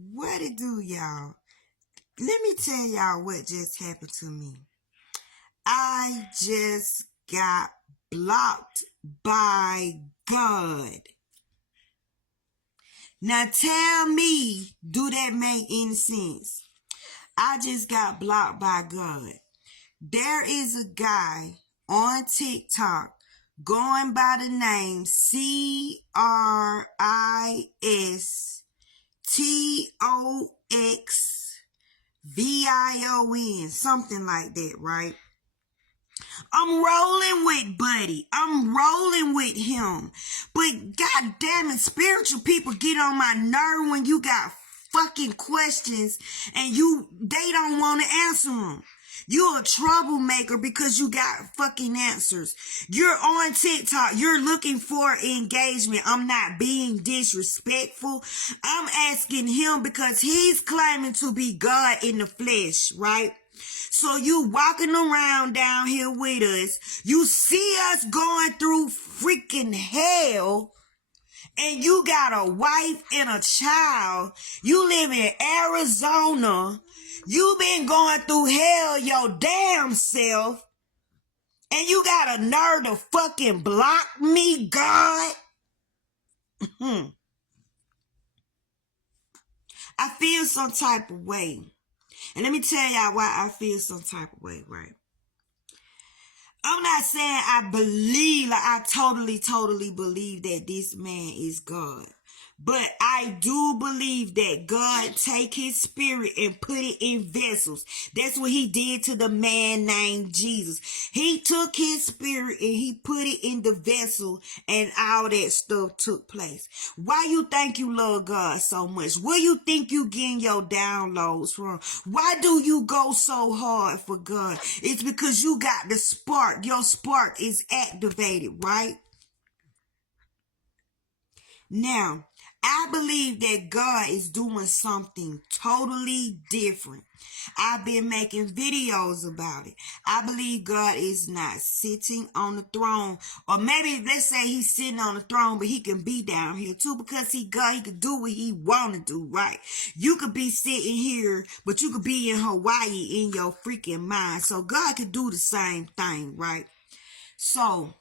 What it do, y'all? Let me tell y'all what just happened to me. I just got blocked by God. Now tell me, do that make any sense? I just got blocked by God. There is a guy on TikTok going by the name ChrisToxVion, something like that, right? I'm rolling with Buddy. I'm rolling with him. But god damn it, spiritual people get on my nerve when you got fucking questions and they don't want to answer them. You're a troublemaker because you got fucking answers. You're on TikTok. You're looking for engagement. I'm not being disrespectful. I'm asking him because he's claiming to be God in the flesh, right? So you walking around down here with us. You see us going through freaking hell. And you got a wife and a child. You live in Arizona. You been going through hell your damn self. And you got a nerve to fucking block me, God? I feel some type of way. And let me tell y'all why I feel some type of way, right? I'm not saying I totally believe that this man is God. But I do believe that God take his spirit and put it in vessels. That's what he did to the man named Jesus. He took his spirit and he put it in the vessel and all that stuff took place. Why you think you love God so much? Where you think you getting your downloads from? Why do you go so hard for God? It's because you got the spark. Your spark is activated, right? Now, I believe that God is doing something totally different. I've been making videos about it. I believe God is not sitting on the throne. Or maybe let's say he's sitting on the throne, but he can be down here too because he God, he could do what he want to do, right? You could be sitting here, but you could be in Hawaii in your freaking mind. So God could do the same thing, right? So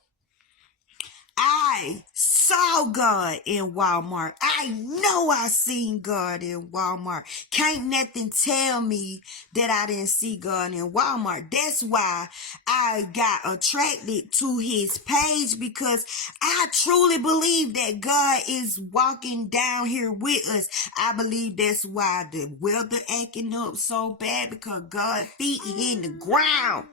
I saw God in Walmart. I know I seen God in Walmart. Can't nothing tell me that I didn't see God in Walmart. That's why I got attracted to his page because I truly believe that God is walking down here with us. I believe that's why the weather acting up so bad because God's feet in the ground.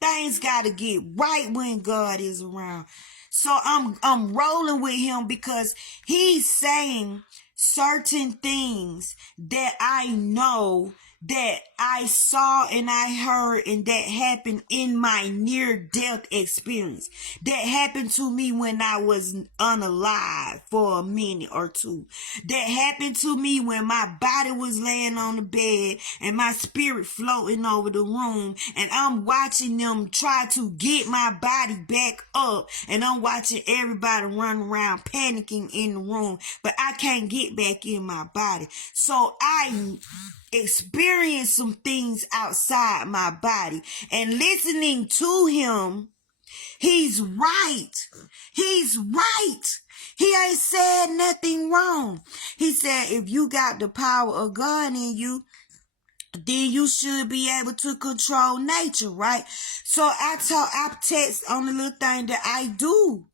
Things gotta get right when God is around. So I'm rolling with him because he's saying certain things that I know that I saw and I heard and that happened in my near death experience. That happened to me when I was unalive for a minute or two. That happened to me when my body was laying on the bed and my spirit floating over the room and I'm watching them try to get my body back up and I'm watching everybody run around panicking in the room, but I can't get back in my body. So I experienced some things outside my body and listening to him. He's right. He's right. He ain't said nothing wrong. He said, if you got the power of God in you, then you should be able to control nature, right? So I text on the little thing that I do.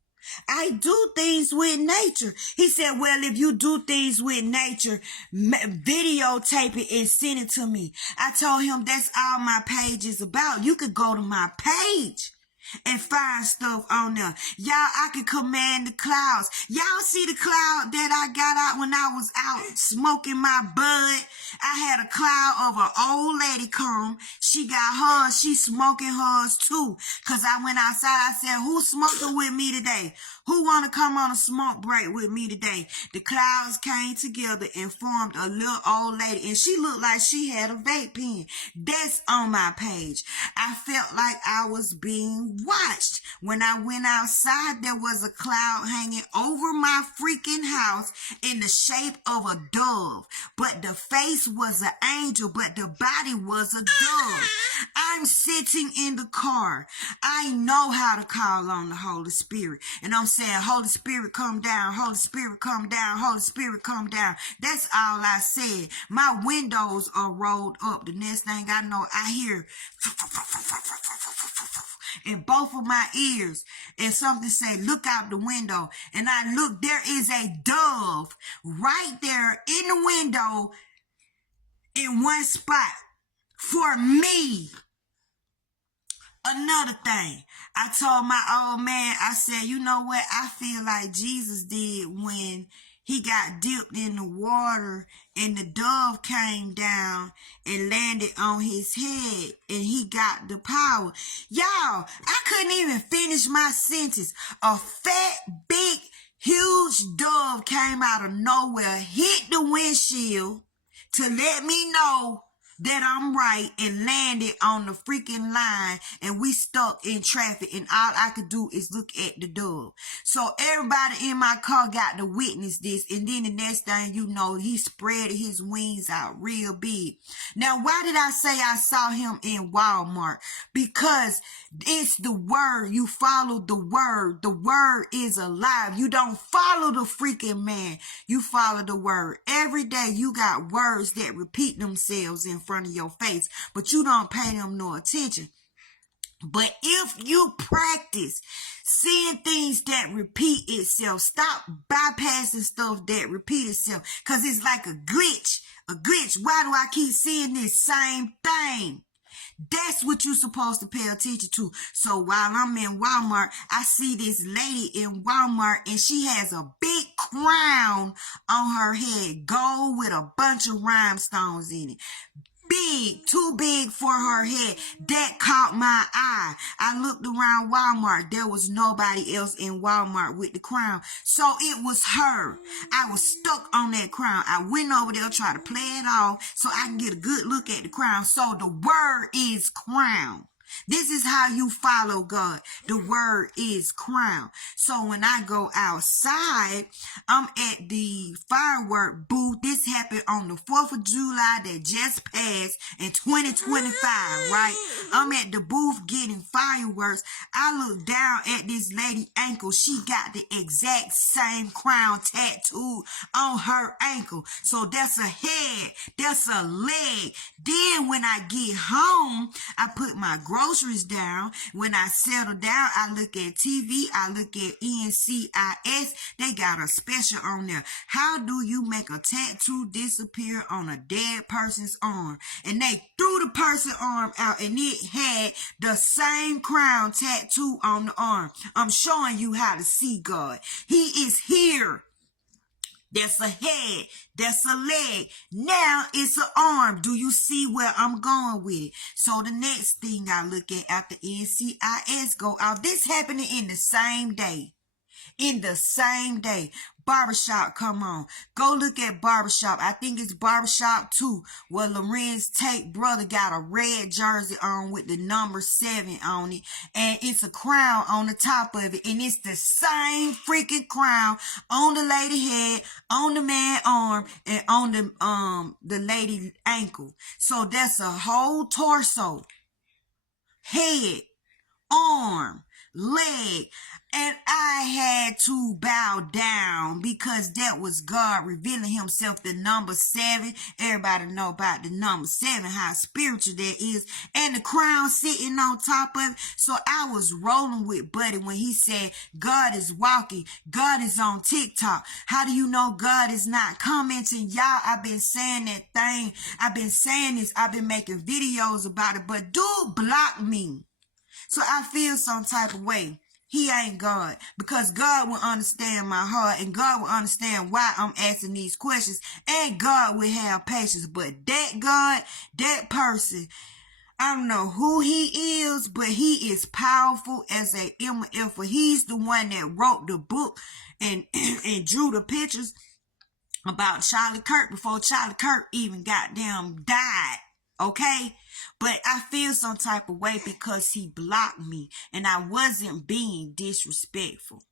I do things with nature. He said, well, if you do things with nature, videotape it and send it to me. I told him that's all my page is about. You could go to my page and find stuff on there. Y'all, I can command the clouds. Y'all see the cloud that I got out when I was out smoking my bud? I had a cloud of an old lady come. She got hers. She smoking hers too. Cause I went outside. I said, who's smoking with me today? Who want to come on a smoke break with me today? The clouds came together and formed a little old lady, and she looked like she had a vape pen. That's on my page. I felt like I was being watched. When I went outside, there was a cloud hanging over my freaking house in the shape of a dove. But the face was an angel, but the body was a dove. I'm sitting in the car. I know how to call on the Holy Spirit. And I'm saying, Holy Spirit, come down. Holy Spirit, come down. Holy Spirit, come down. That's all I said. My windows are rolled up. The next thing I know, I hear in both of my ears, and something say, look out the window. And I look, there is a dove right there in the window in one spot for me. Another thing, I told my old man, I said, you know what? I feel like Jesus did when he got dipped in the water and the dove came down and landed on his head and he got the power. Y'all, I couldn't even finish my sentence. A fat, big, huge dove came out of nowhere, hit the windshield to let me know that I'm right, and landed on the freaking line, and we stuck in traffic, and all I could do is look at the dove. So everybody in my car got to witness this, and then the next thing you know, he spread his wings out real big. Now, why did I say I saw him in Walmart? Because it's the word. You follow the word. The word is alive. You don't follow the freaking man. You follow the word. Every day you got words that repeat themselves in front of your face, but you don't pay them no attention. But if you practice seeing things that repeat itself, stop bypassing stuff that repeat itself, because it's like a glitch. Why do I keep seeing this same thing? That's what you're supposed to pay attention to. So while I'm in Walmart, I see this lady in Walmart, and she has a big crown on her head, gold with a bunch of rhinestones in it. Big, too big for her head. That caught my eye. I looked around Walmart. There was nobody else in Walmart with the crown. So it was her. I was stuck on that crown. I went over there, tried to play it off so I can get a good look at the crown. So the word is crown. This is how you follow God. The word is crown. So when I go outside, I'm at the firework booth. This happened on the 4th of July that just passed in 2025, right? I'm at the booth getting fireworks. I look down at this lady ankle. She got the exact same crown tattooed on her ankle. So that's a head. That's a leg. Then when I get home, I put my groceries down. When I settle down, I look at TV. I look at NCIS. They got a special on there. How do you make a tattoo disappear on a dead person's arm? And they threw the person's arm out, and it had the same crown tattoo on the arm. I'm showing you how to see God. He is here. That's a head. That's a leg. Now it's an arm. Do you see where I'm going with it? So the next thing I look at after NCIS go out, this happening in the same day. In the same day. Barbershop come on. Go look at Barbershop. I think it's Barbershop 2, where Lorenz Tate brother got a red jersey on with the number 7 on it, and it's a crown on the top of it, and it's the same freaking crown on the lady head, on the man arm, and on the lady ankle. So that's a whole torso, head, arm, leg, and I had to bow down because that was God revealing himself, the number 7. Everybody know about the number 7, how spiritual that is, and the crown sitting on top of it. So I was rolling with Buddy when he said God is walking, God is on TikTok. How do you know God is not commenting? Y'all, I've been saying that thing. I've been saying this. I've been making videos about it, but dude blocked me. So I feel some type of way. He ain't God, because God will understand my heart, and God will understand why I'm asking these questions, and God will have patience. But that God, that person, I don't know who he is, but he is powerful as a MF. He's the one that wrote the book and and drew the pictures about Charlie Kirk before Charlie Kirk even goddamn died. Okay? But I feel some type of way because he blocked me and I wasn't being disrespectful.